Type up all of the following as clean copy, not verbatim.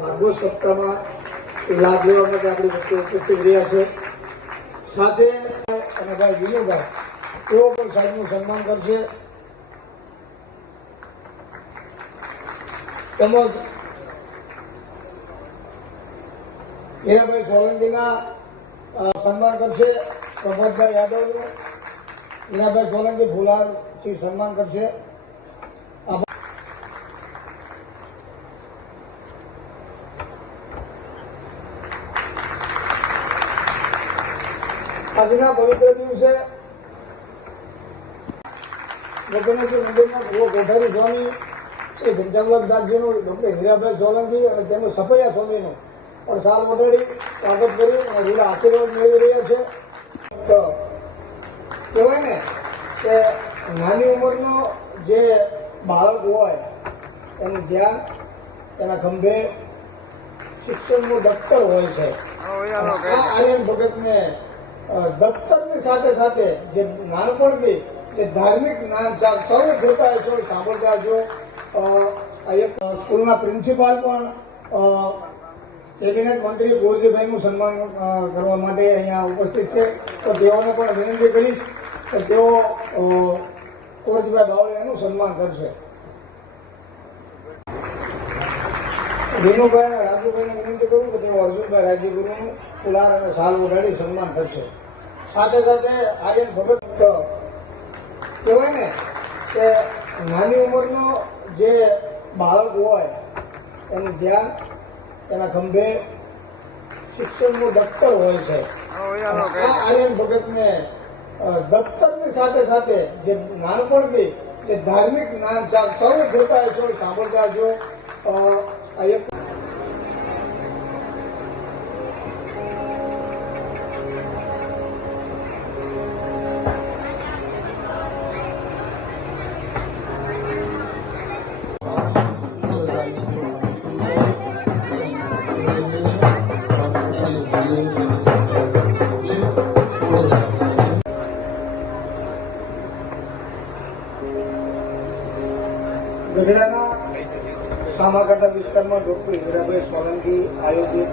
ભાગવત સપ્તાહમાં લાભ લેવા માટે આપણી વચ્ચે ઉપસ્થિત રહ્યા છે. સાથે અને ભાઈ વિનુભાઈ તેઓ પણ સાહેબનું સન્માન કરશે. તેમજ હીરાભાઈ સોલંકીના સન્માન કરશે. પ્રભાતભાઈ યાદવનું હીરાભાઈ સોલંકી ફુલારથી સન્માન કરશે. આજના પવિત્ર દિવસે ગોપીનાથજી મંદિરમાં કોઠારી સ્વામી શ્રી ઘનશ્યામદાસજીનું ડૉક્ટર હીરાભાઈ સોલંકી અને તેમજ સફૈયા સ્વામીનું પણ સાલ ઓઢાડી સ્વાગત કર્યું અને લીલા આશીર્વાદ મેળવી રહ્યા છે. તો કહેવાય ને કે નાની ઉંમરનો જે બાળક હોય એનું ધ્યાન એના ખંભે શિક્ષણનું દફતર હોય છે. આ આર્યન ભગતને દફતરની સાથે સાથે જે નાનપણથી જે ધાર્મિક જ્ઞાન સૌ જોતા છો સાંભળતા છો. એક સ્કૂલના પ્રિન્સિપાલ પણ કેબિનેટ મંત્રી ગોરજીભાઈનું સન્માન કરવા માટે અહીંયા ઉપસ્થિત છે. તો તેઓને પણ વિનંતી કરીશ કે તેઓ ગોરજીભાઈ બાવળિયાનું સન્માન કરશે. વિનુભાઈ અને રાજુભાઈને વિનંતી કરું કે તેઓ અર્જુનભાઈ રાજ્યગુરુનું ફુલાર અને સાલ ઉડાડી સન્માન કરશે. સાથે સાથે આર્યન ભગત કહેવાય ને કે નાની ઉંમરનો જે બાળક હોય એનું ધ્યાન એના ખંભે શિક્ષણનું દફતર હોય છે. આ આર્યન ભગતને દફતરની સાથે સાથે જે નાનપણથી જે ધાર્મિક જ્ઞાન સૌ જોતા છો સાંભળતા છો. એક ગઢડાના સામાકાંઠા વિસ્તારમાં ડૉક્ટર હીરાભાઈ સોલંકી આયોજિત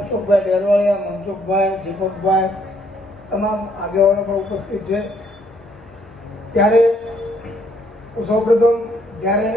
અશોકભાઈ ડેરવાળિયા, મનસુખભાઈ, દીપકભાઈ તમામ આગેવાનો પણ ઉપસ્થિત છે. ત્યારે સૌપ્રથમ જ્યારે